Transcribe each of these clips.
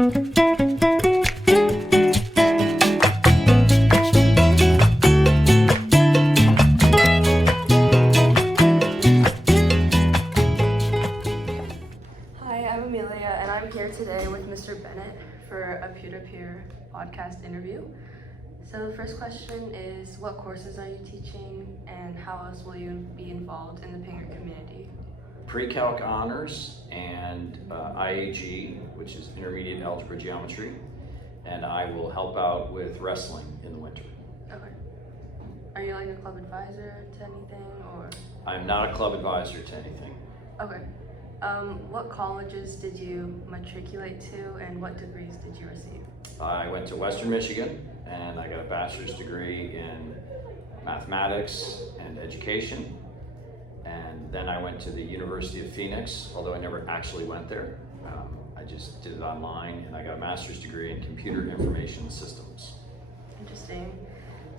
Hi, I'm Amelia, and I'm here today with Mr. Bennett for a Peer2Peer podcast interview. So the first question is, what courses are you teaching, and how else will you be involved in the Pingry community? Pre-Calc Honors and IAG, which is Intermediate Algebra Geometry, and I will help out with wrestling in the winter. Okay. Are you like a club advisor to anything, or? I'm not a club advisor to anything. Okay. What colleges did you matriculate to, and what degrees did you receive? I went to Western Michigan, and I got a bachelor's degree in mathematics and education. And then I went to the University of Phoenix, although I never actually went there. I just did it online, and I got a master's degree in computer information systems. Interesting.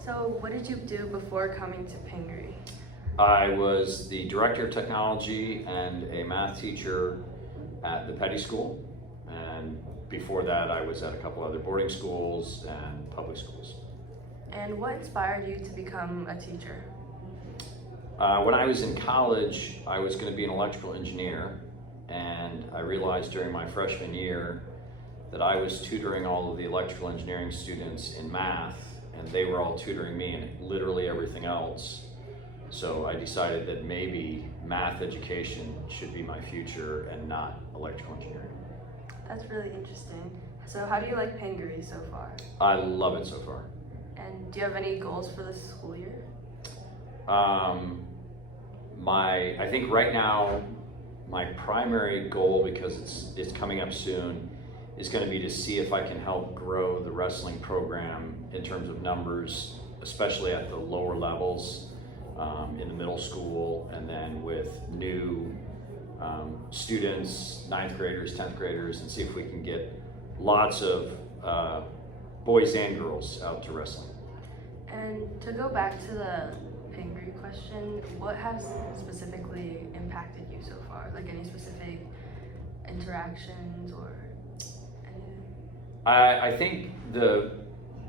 So what did you do before coming to Pingry? I was the director of technology and a math teacher at the Petty School. And before that, I was at a couple other boarding schools and public schools. And what inspired you to become a teacher? When I was in college, I was going to be an electrical engineer, and I realized during my freshman year that I was tutoring all of the electrical engineering students in math, and they were all tutoring me in literally everything else. So I decided that maybe math education should be my future and not electrical engineering. That's really interesting. So how do you like Pingry so far? I love it so far. And do you have any goals for this school year? I think right now, my primary goal, because it's coming up soon, is going to be to see if I can help grow the wrestling program in terms of numbers, especially at the lower levels, in the middle school, and then with new students, 9th graders, 10th graders, and see if we can get lots of boys and girls out to wrestling. And to go back to the Pingry question, what has specifically impacted you so far? Like any specific interactions or anything? I think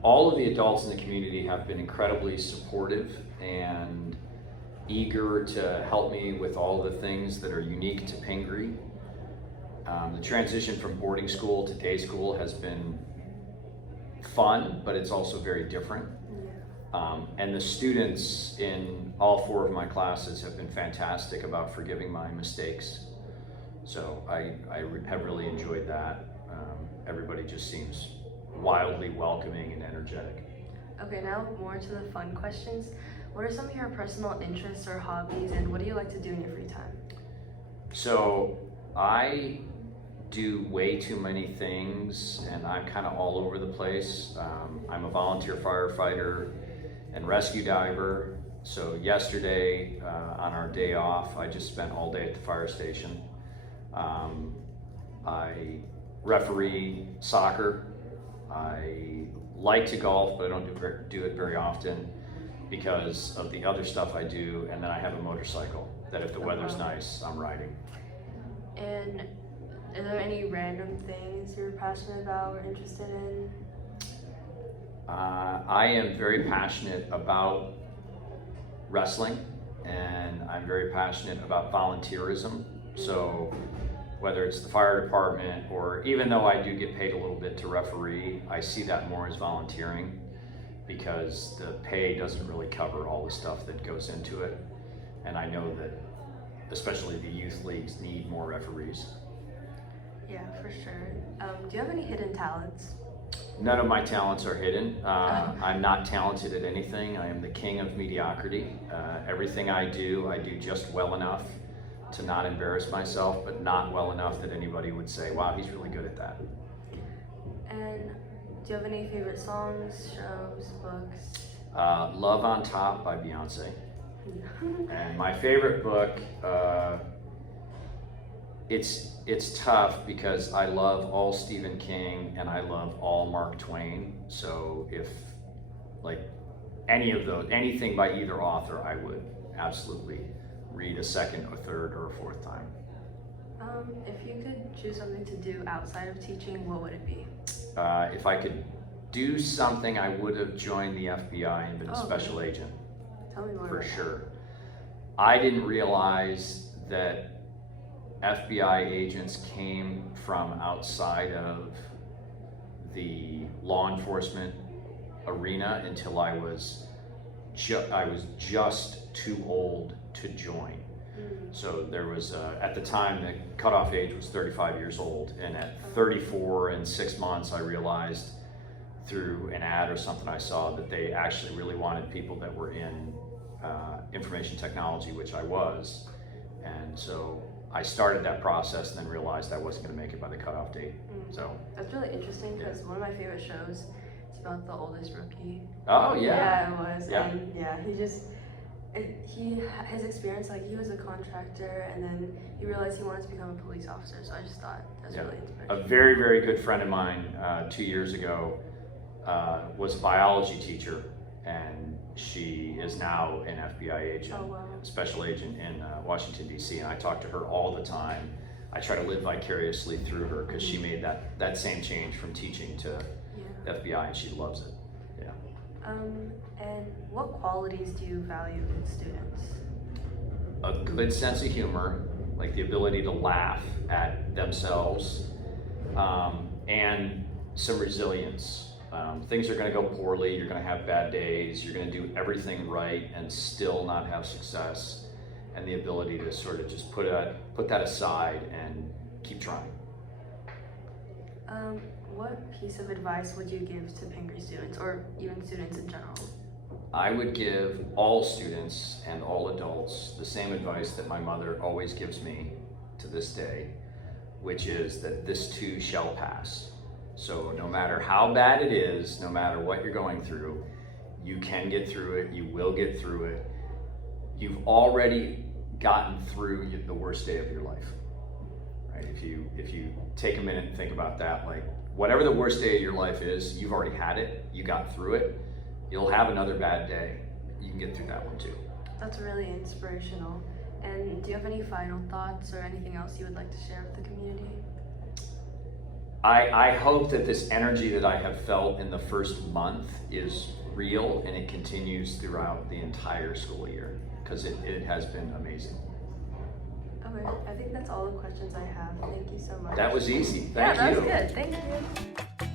all of the adults in the community have been incredibly supportive and eager to help me with all the things that are unique to Pingry. The transition from boarding school to day school has been fun, but it's also very different. And the students in all 4 of my classes have been fantastic about forgiving my mistakes. So I have really enjoyed that. Everybody just seems wildly welcoming and energetic. Okay, now more to the fun questions. What are some of your personal interests or hobbies, and what do you like to do in your free time? So I do way too many things, and I'm kind of all over the place. I'm a volunteer firefighter and rescue diver. So yesterday, on our day off, I just spent all day at the fire station. I referee soccer. I like to golf, but I don't do it very often because of the other stuff I do. And then I have a motorcycle that if the weather's nice, I'm riding. And are there any random things you're passionate about or interested in? I am very passionate about wrestling, and I'm very passionate about volunteerism. So whether it's the fire department, or even though I do get paid a little bit to referee, I see that more as volunteering because the pay doesn't really cover all the stuff that goes into it. And I know that especially the youth leagues need more referees. Yeah, for sure. Do you have any hidden talents? None of my talents are hidden. I'm not talented at anything. I am the king of mediocrity. Everything I do just well enough to not embarrass myself, but not well enough that anybody would say, wow, he's really good at that. And do you have any favorite songs, shows, books? Love on Top by Beyonce. And my favorite book, it's tough because I love all Stephen King and I love all Mark Twain. So if like anything by either author, I would absolutely read a second, a third, or a fourth time. If you could choose something to do outside of teaching, what would it be? If I could do something, I would have joined the FBI and been a special agent. Tell me more for about sure. I didn't realize that FBI agents came from outside of the law enforcement arena until I was just too old to join. So there was, at the time, the cutoff age was 35 years old, and at 34 and 6 months, I realized through an ad or something I saw that they actually really wanted people that were in information technology, which I was. And so I started that process and then realized I wasn't going to make it by the cutoff date. So that's really interesting because one of my favorite shows is about the oldest rookie. Oh yeah. Yeah, it was. Yeah. And yeah, his experience, like he was a contractor and then he realized he wanted to become a police officer. So I just thought that's really inspirational. A very, very good friend of mine 2 years ago was a biology teacher, and she is now an FBI agent, special agent in Washington, D.C. And I talk to her all the time. I try to live vicariously through her because she made that same change from teaching to FBI, and she loves it. Yeah. And what qualities do you value in students? A good sense of humor, like the ability to laugh at themselves, and some resilience. Things are going to go poorly, you're going to have bad days, you're going to do everything right and still not have success, and the ability to sort of just put that aside and keep trying. What piece of advice would you give to Pingry students, or even students in general? I would give all students and all adults the same advice that my mother always gives me to this day, which is that this too shall pass. So no matter how bad it is, no matter what you're going through, you can get through it, you will get through it. You've already gotten through the worst day of your life, right? If you take a minute and think about that, like whatever the worst day of your life is, you've already had it, you got through it. You'll have another bad day. You can get through that one too. That's really inspirational. And do you have any final thoughts or anything else you would like to share with the community? I hope that this energy that I have felt in the first month is real and it continues throughout the entire school year, because it has been amazing. Okay, I think that's all the questions I have. Thank you so much. That was easy. Thank you. Yeah, that was good. Thank you.